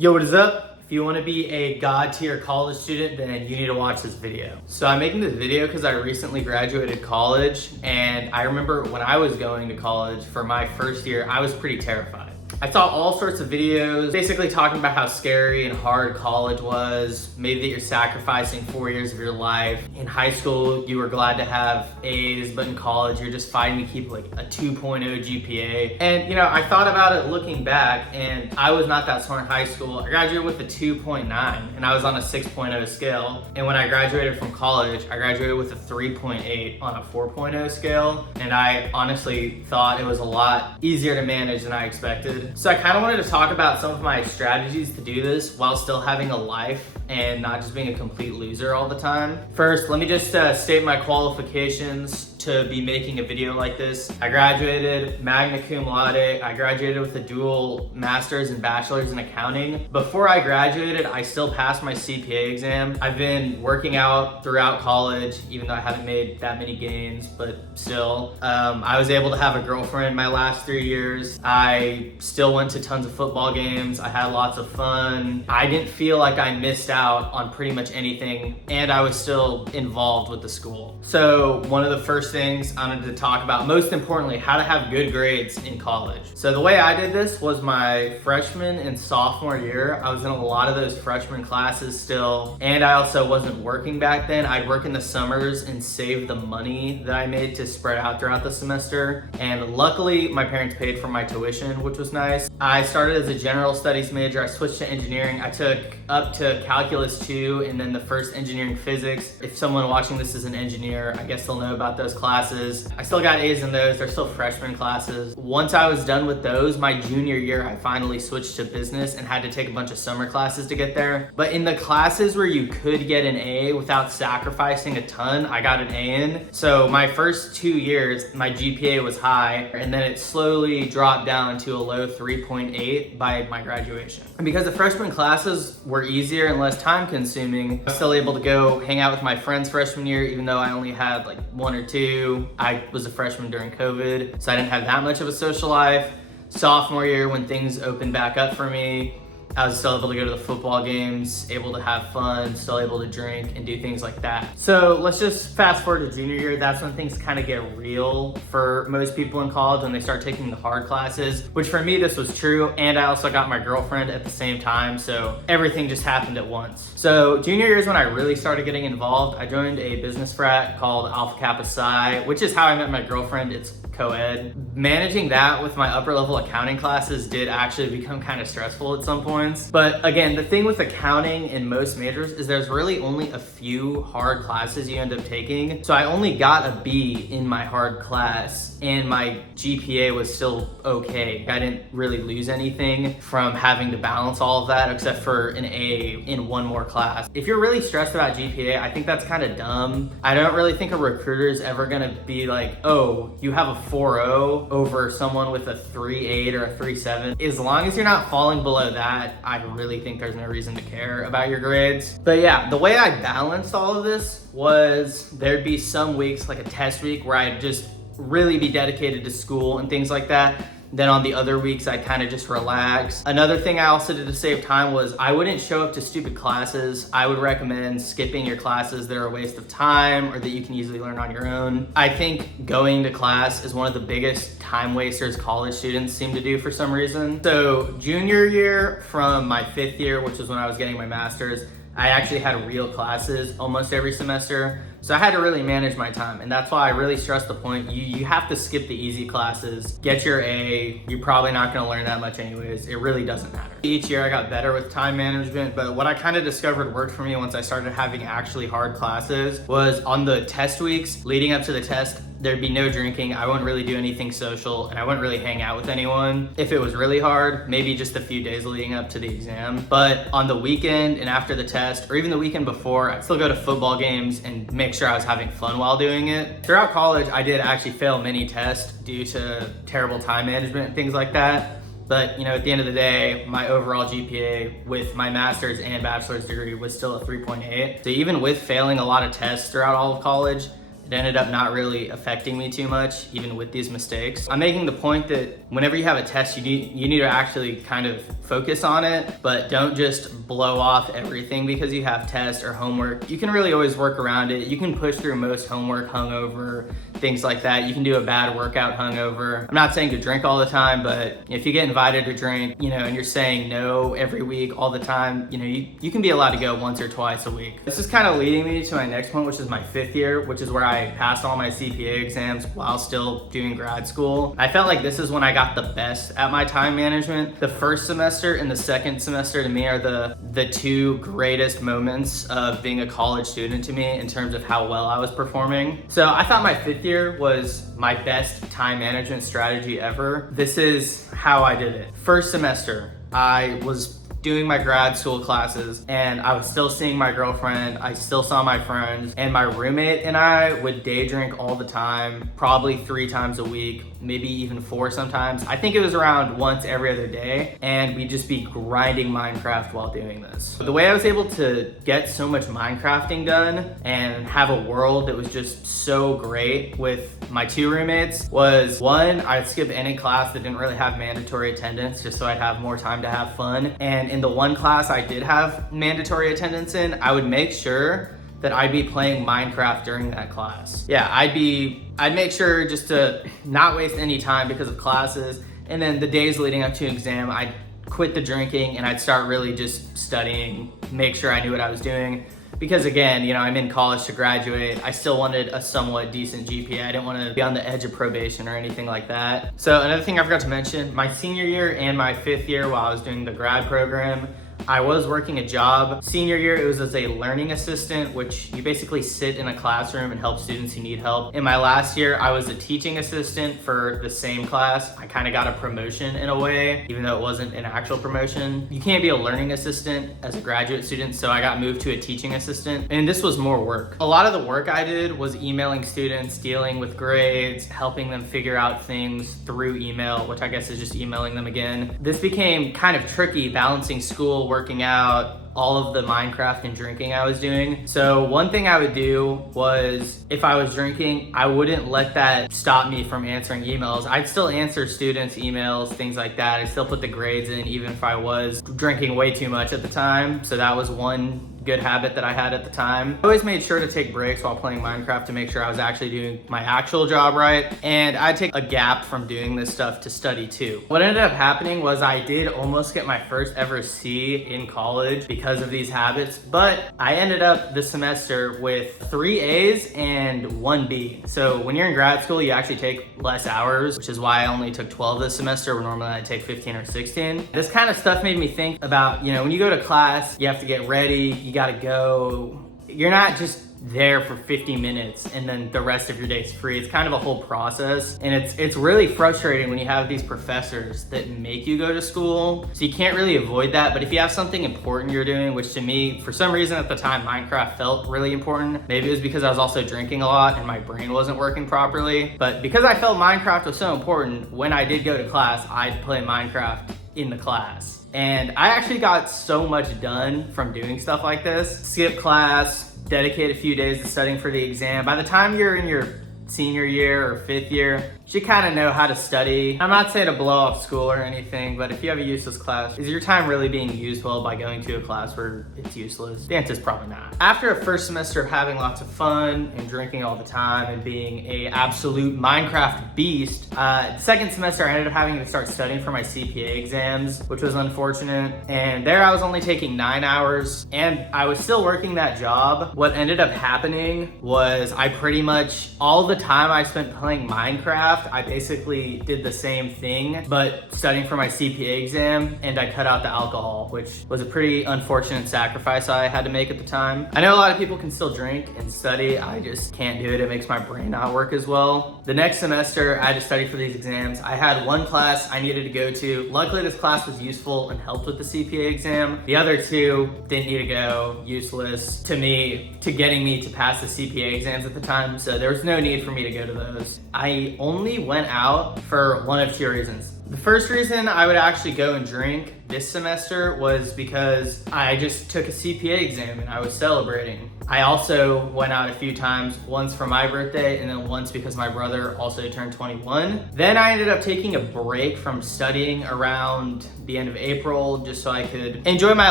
Yo, what is up? If you want to be a God tier college student, then you need to watch this video. So I'm making this video because I recently graduated college, and I remember when I was going to college for my first year, I was pretty terrified. I saw all sorts of videos basically talking about how scary and hard college was, maybe that you're sacrificing 4 years of your life. In high school, you were glad to have A's, but in college, you're just fighting to keep like a 2.0 GPA. And I thought about it looking back, and I was not that smart in high school. I graduated with a 2.9, and I was on a 6.0 scale. And when I graduated from college, I graduated with a 3.8 on a 4.0 scale. And I honestly thought it was a lot easier to manage than I expected. So I kind of wanted to talk about some of my strategies to do this while still having a life and not just being a complete loser all the time. First, let me just state my qualifications to be making a video like this. I graduated magna cum laude. I graduated with a dual master's and bachelor's in accounting. Before I graduated, I still passed my CPA exam. I've been working out throughout college, even though I haven't made that many gains, but still. I was able to have a girlfriend my last 3 years. I still went to tons of football games. I had lots of fun. I didn't feel like I missed out on pretty much anything, and I was still involved with the school. So one of the first things I wanted to talk about, most importantly, how to have good grades in college. So the way I did this was my freshman and sophomore year. I was in a lot of those freshman classes still, and I also wasn't working back then. I'd work in the summers and save the money that I made to spread out throughout the semester. And luckily, my parents paid for my tuition, which was nice. I started as a general studies major. I switched to engineering. I took up to calculus 2 and then the first engineering physics. If someone watching this is an engineer, I guess they'll know about those classes. I still got A's in those. They're still freshman classes. Once I was done with those, my junior year, I finally switched to business and had to take a bunch of summer classes to get there. But in the classes where you could get an A without sacrificing a ton, I got an A in. So my first 2 years, my GPA was high, and then it slowly dropped down to a low 3.8 by my graduation. And because the freshman classes were easier and less time consuming, I was still able to go hang out with my friends freshman year, even though I only had like 1 or 2. I was a freshman during COVID, so I didn't have that much of a social life. Sophomore year, when things opened back up for me, I was still able to go to the football games, able to have fun, still able to drink and do things like that. So let's just fast forward to junior year. That's when things kind of get real for most people in college, when they start taking the hard classes, which for me, this was true. And I also got my girlfriend at the same time. So everything just happened at once. So junior year is when I really started getting involved. I joined a business frat called Alpha Kappa Psi, which is how I met my girlfriend. It's co-ed. Managing that with my upper level accounting classes did actually become kind of stressful at some points. But again, the thing with accounting in most majors is there's really only a few hard classes you end up taking. So I only got a B in my hard class, and my GPA was still okay. I didn't really lose anything from having to balance all of that except for an A in one more class. If you're really stressed about GPA, I think that's kind of dumb. I don't really think a recruiter is ever gonna be like, oh, you have a 4.0 over someone with a 3.8 or a 3.7. As long as you're not falling below that, I really think there's no reason to care about your grades. But yeah, the way I balanced all of this was there'd be some weeks, like a test week, where I'd just really be dedicated to school and things like that. Then on the other weeks, I kind of just relax. Another thing I also did to save time was I wouldn't show up to stupid classes. I would recommend skipping your classes that are a waste of time or that you can easily learn on your own. I think going to class is one of the biggest time wasters college students seem to do for some reason. So junior year from my 5th year, which was when I was getting my master's, I actually had real classes almost every semester. So I had to really manage my time, and that's why I really stress the point, you have to skip the easy classes, get your A. You're probably not gonna learn that much anyways. It really doesn't matter. Each year I got better with time management, but what I kind of discovered worked for me once I started having actually hard classes was on the test weeks leading up to the test, there'd be no drinking. I wouldn't really do anything social, and I wouldn't really hang out with anyone. If it was really hard, maybe just a few days leading up to the exam. But on the weekend and after the test, or even the weekend before, I'd still go to football games and make sure I was having fun while doing it. Throughout college, I did actually fail many tests due to terrible time management and things like that. But at the end of the day, my overall GPA with my master's and bachelor's degree was still a 3.8. So even with failing a lot of tests throughout all of college, it ended up not really affecting me too much, even with these mistakes. I'm making the point that whenever you have a test, you need to actually kind of focus on it, but don't just blow off everything because you have tests or homework. You can really always work around it. You can push through most homework hungover, things like that. You can do a bad workout hungover. I'm not saying to drink all the time, but if you get invited to drink, and you're saying no every week, all the time, you can be allowed to go once or twice a week. This is kind of leading me to my next point, which is my 5th year, which is where I passed all my CPA exams while still doing grad school. I felt like this is when I got the best at my time management. The first semester and the second semester to me are the two greatest moments of being a college student to me in terms of how well I was performing. So I thought my 5th year was my best time management strategy ever. This is how I did it. First semester, I was doing my grad school classes and I was still seeing my girlfriend. I still saw my friends, and my roommate and I would day drink all the time, probably 3 times a week, maybe even 4 sometimes. I think it was around once every other day, and we'd just be grinding Minecraft while doing this. The way I was able to get so much Minecrafting done and have a world that was just so great with my 2 roommates was, 1, I'd skip any class that didn't really have mandatory attendance just so I'd have more time to have fun. And in the one class I did have mandatory attendance in, I would make sure that I'd be playing Minecraft during that class. Yeah, I'd make sure just to not waste any time because of classes. And then the days leading up to an exam, I'd quit the drinking and I'd start really just studying, make sure I knew what I was doing. Because again, I'm in college to graduate. I still wanted a somewhat decent GPA. I didn't want to be on the edge of probation or anything like that. So another thing I forgot to mention, my senior year and my 5th year while I was doing the grad program, I was working a job. Senior year, it was as a learning assistant, which you basically sit in a classroom and help students who need help. In my last year, I was a teaching assistant for the same class. I kind of got a promotion in a way, even though it wasn't an actual promotion. You can't be a learning assistant as a graduate student, so I got moved to a teaching assistant, and this was more work. A lot of the work I did was emailing students, dealing with grades, helping them figure out things through email, which I guess is just emailing them again. This became kind of tricky, balancing school, working out, all of the Minecraft and drinking I was doing. So one thing I would do was, if I was drinking, I wouldn't let that stop me from answering emails. I'd still answer students' emails, things like that. I'd still put the grades in even if I was drinking way too much at the time. So that was one good habit that I had at the time. I always made sure to take breaks while playing Minecraft to make sure I was actually doing my actual job right. And I'd take a gap from doing this stuff to study too. What ended up happening was I did almost get my first ever C in college because of these habits, but I ended up this semester with 3 A's and 1 B. So when you're in grad school, you actually take less hours, which is why I only took 12 this semester, where normally I take 15 or 16. This kind of stuff made me think about, when you go to class, you have to get ready, you gotta go. You're not just there for 50 minutes and then the rest of your day is free. It's kind of a whole process, and it's really frustrating when you have these professors that make you go to school. So you can't really avoid that, but if you have something important you're doing, which to me, for some reason at the time, Minecraft felt really important. Maybe it was because I was also drinking a lot and my brain wasn't working properly, but because I felt Minecraft was so important, when I did go to class, I'd play Minecraft in the class. And I actually got so much done from doing stuff like this. Skip class, dedicate a few days to studying for the exam. By the time you're in your senior year or 5th year, you should kind of know how to study. I'm not saying to blow off school or anything, but if you have a useless class, is your time really being used well by going to a class where it's useless? The answer is probably not. After a first semester of having lots of fun and drinking all the time and being a absolute Minecraft beast, second semester I ended up having to start studying for my CPA exams, which was unfortunate. And there I was only taking 9 hours and I was still working that job. What ended up happening was I pretty much, all the time I spent playing Minecraft, I basically did the same thing, but studying for my CPA exam, and I cut out the alcohol, which was a pretty unfortunate sacrifice I had to make at the time. I know a lot of people can still drink and study. I just can't do it. It makes my brain not work as well. The next semester, I had to study for these exams. I had one class I needed to go to. Luckily, this class was useful and helped with the CPA exam. The other 2 didn't need to go, useless to me, to getting me to pass the CPA exams at the time, so there was no need for me to go to those. I only went out for one of 2 reasons. The first reason I would actually go and drink this semester was because I just took a CPA exam and I was celebrating. I also went out a few times, once for my birthday and then once because my brother also turned 21. Then I ended up taking a break from studying around the end of April just so I could enjoy my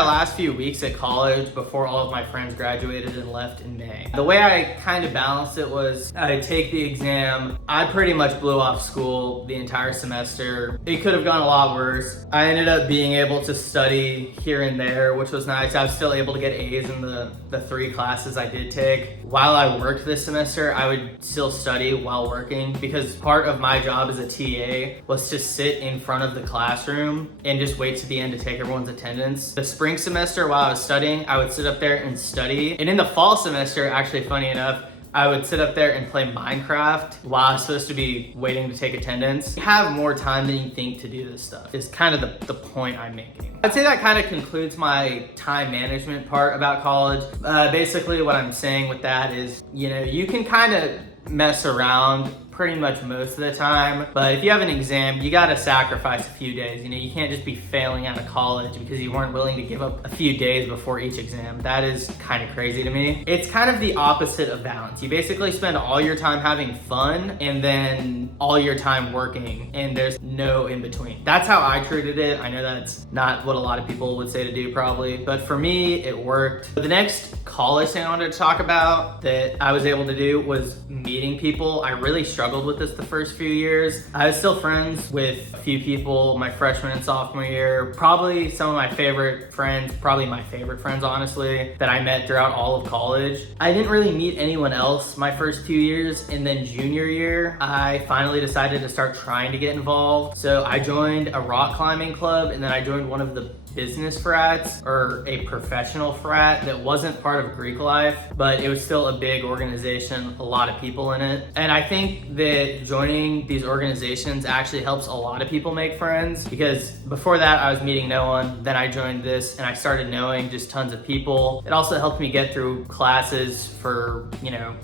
last few weeks at college before all of my friends graduated and left in May. The way I kind of balanced it was I'd take the exam. I pretty much blew off school the entire semester. It could have gone a lot worse. I ended up being able to study here and there, which was nice. I was still able to get A's in the 3 classes I did take. While I worked this semester, I would still study while working because part of my job as a TA was to sit in front of the classroom and just wait to the end to take everyone's attendance. The spring semester, while I was studying, I would sit up there and study. And in the fall semester, actually funny enough, I would sit up there and play Minecraft while I was supposed to be waiting to take attendance. You have more time than you think to do this stuff is kind of the point I'm making. I'd say that kind of concludes my time management part about college. Basically what I'm saying with that is, you can kind of mess around pretty much most of the time, but if you have an exam, you gotta sacrifice a few days. You can't just be failing out of college because you weren't willing to give up a few days before each exam. That is kind of crazy to me. It's kind of the opposite of balance. You basically spend all your time having fun and then all your time working, and there's no in between. That's how I treated it. I know that's not what a lot of people would say to do probably, but for me, it worked. The next college thing I wanted to talk about that I was able to do was meeting people. I really struggled with this the first few years. I was still friends with a few people my freshman and sophomore year. Probably some of my favorite friends, probably my favorite friends honestly, that I met throughout all of college. I didn't really meet anyone else my first 2 years, and then junior year, I finally decided to start trying to get involved. So I joined a rock climbing club, and then I joined one of the business frats, or a professional frat that wasn't part of Greek life, but it was still a big organization, a lot of people in it. And I think that joining these organizations actually helps a lot of people make friends, because before that I was meeting no one. Then I joined this and I started knowing just tons of people. It also helped me get through classes for,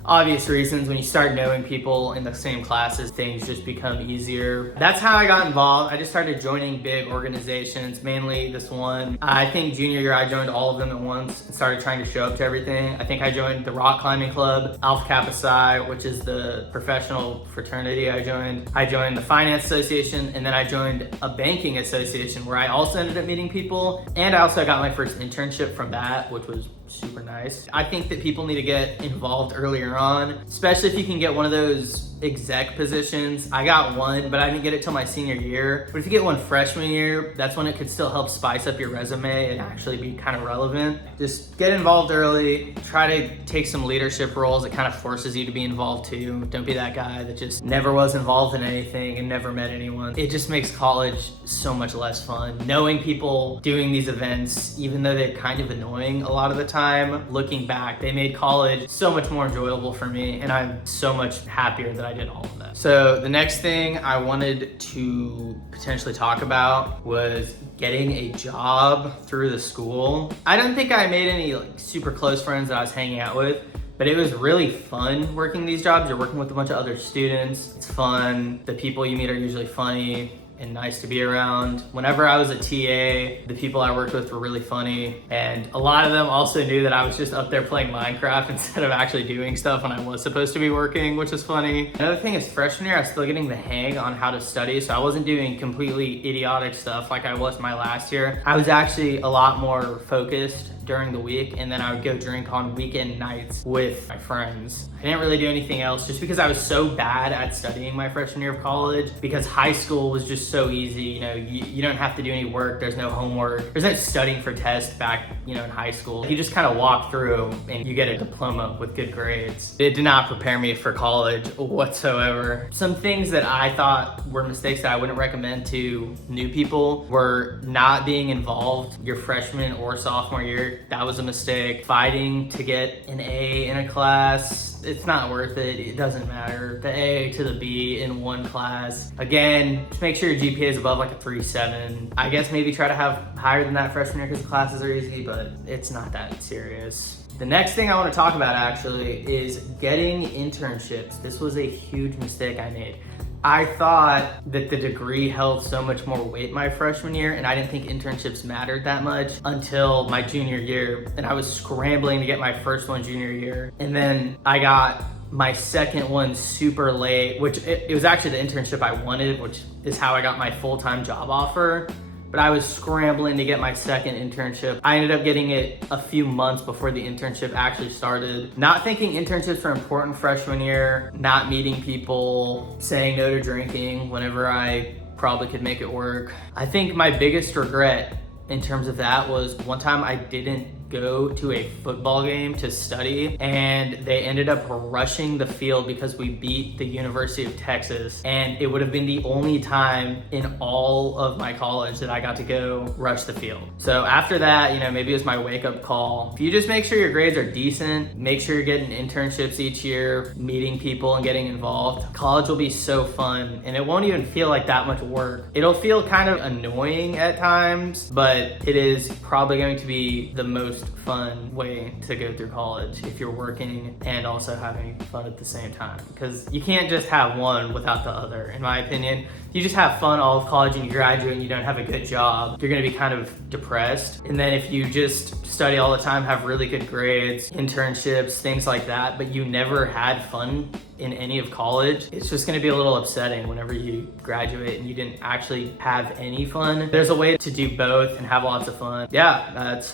obvious reasons. When you start knowing people in the same classes, things just become easier. That's how I got involved. I just started joining big organizations, mainly this one. I think junior year I joined all of them at once and started trying to show up to everything. I think I joined the rock climbing club, Alpha Kappa Psi, which is the professional fraternity I joined the finance association, and then I joined a banking association where I also ended up meeting people. And I also got my first internship from that, which was super nice. I think that people need to get involved earlier on, especially if you can get one of those exec positions. I got one, but I didn't get it till my senior year. But if you get one freshman year, that's when it could still help spice up your resume and actually be kind of relevant. Just get involved early. Try to take some leadership roles. It kind of forces you to be involved too. Don't be that guy that just never was involved in anything and never met anyone. It just makes college so much less fun. Knowing people, doing these events, even though they're kind of annoying a lot of the time, looking back, they made college so much more enjoyable for me, and I'm so much happier that I did all of that. So the next thing I wanted to potentially talk about was getting a job through the school. I don't think I made any super close friends that I was hanging out with, but it was really fun working these jobs. You're working with a bunch of other students. It's fun. The people you meet are usually funny and nice to be around. Whenever I was a TA, the people I worked with were really funny, and a lot of them also knew that I was just up there playing Minecraft instead of actually doing stuff when I was supposed to be working, which is funny. Another thing is freshman year, I was still getting the hang on how to study, so I wasn't doing completely idiotic stuff like I was my last year. I was actually a lot more focused during the week, and then I would go drink on weekend nights with my friends. I didn't really do anything else just because I was so bad at studying my freshman year of college, because high school was just so easy. You don't have to do any work. There's no homework. There's no studying for tests back, in high school. You just kind of walk through and you get a diploma with good grades. It did not prepare me for college whatsoever. Some things that I thought were mistakes that I wouldn't recommend to new people were not being involved your freshman or sophomore year. That was a mistake. Fighting to get an A in a class, it's not worth it. It doesn't matter. The A to the B in one class. Again, just make sure your GPA is above a 3.7. I guess maybe try to have higher than that freshman year because the classes are easy, but it's not that serious. The next thing I want to talk about actually is getting internships. This was a huge mistake I made. I thought that the degree held so much more weight my freshman year, and I didn't think internships mattered that much until my junior year. And I was scrambling to get my first one junior year. And then I got my second one super late, which it was actually the internship I wanted, which is how I got my full-time job offer. But I was scrambling to get my second internship. I ended up getting it a few months before the internship actually started. Not thinking internships were important freshman year, not meeting people, saying no to drinking whenever I probably could make it work. I think my biggest regret in terms of that was one time I didn't go to a football game to study, and they ended up rushing the field because we beat the University of Texas, and it would have been the only time in all of my college that I got to go rush the field. So after that, you know, maybe it was my wake-up call. If you just make sure your grades are decent, make sure you're getting internships each year, meeting people and getting involved, college will be so fun, and it won't even feel like that much work. It'll feel kind of annoying at times, but it is probably going to be the most fun way to go through college if you're working and also having fun at the same time, because you can't just have one without the other, in my opinion. If you just have fun all of college and you graduate and you don't have a good job, you're going to be kind of depressed. And then if you just study all the time, have really good grades, internships, things like that, but you never had fun in any of college, it's just going to be a little upsetting whenever you graduate and you didn't actually have any fun. There's a way to do both and have lots of fun. Yeah, that's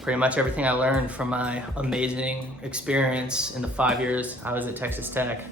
pretty much everything I learned from my amazing experience in the 5 years I was at Texas Tech.